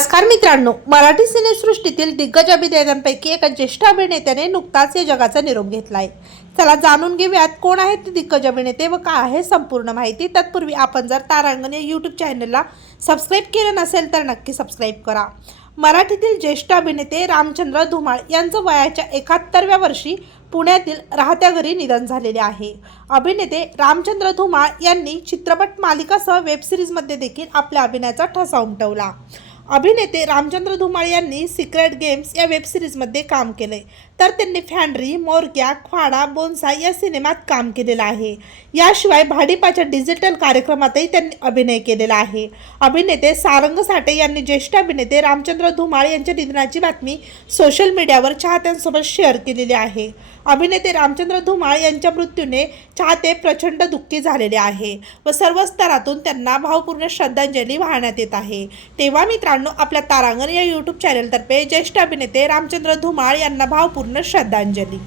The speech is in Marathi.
नमस्कार मित्रांनो मराठी सिनेसृष्टीतील दिग्गज अभिनेत्यांपैकी एका ज्येष्ठ अभिनेत्याने नुकताच या जगाचा निरोप घेतला आहे चला जाणून घेऊयात कोण आहेत ते दिग्गज अभिनेते व काय आहे संपूर्ण माहिती. तत्पूर्वी आपण जर तारांगण या यूट्यूब चॅनलला सबस्क्राईब केलं नसेल तर नक्की सबस्क्राईब करा. मराठीतील ज्येष्ठ अभिनेते रामचंद्र धुमाळ यांचं वयाच्या एकाहत्तरव्या वर्षी पुण्यातील राहत्या घरी निधन झालेले आहे. अभिनेते रामचंद्र धुमाळ यांनी चित्रपट मालिकासह वेबसिरीजमध्ये देखील आपल्या अभिनयाचा ठसा उमटवला. अभिनेते रामचंद्र धुमाळ यांनी सिक्रेट गेम्स या वेबसिरीजमध्ये काम केले. तर त्यांनी फॅन्ड्री मोरक्या ख्वाडा बोन्साय या सिनेमात काम केलेलं आहे. याशिवाय भाडीपाच्या डिजिटल कार्यक्रमातही त्यांनी अभिनय केलेला आहे. अभिनेते सारंग साठे यांनी ज्येष्ठ अभिनेते रामचंद्र धुमाळ यांच्या निधनाची बातमी सोशल मीडियावर चाहत्यांसोबत शेअर केलेली आहे. अभिनेते रामचंद्र धुमाळ यांच्या मृत्यूने चाहते प्रचंड दुःखी झालेले आहे व सर्व स्तरातून त्यांना भावपूर्ण श्रद्धांजली वाहण्यात येत आहे. तेव्हा मित्रांनो आपल्या तारांगण या यूट्यूब चॅनलतर्फे ज्येष्ठ अभिनेते रामचंद्र धुमाळ यांना भावपूर्ण श्रद्धांजली.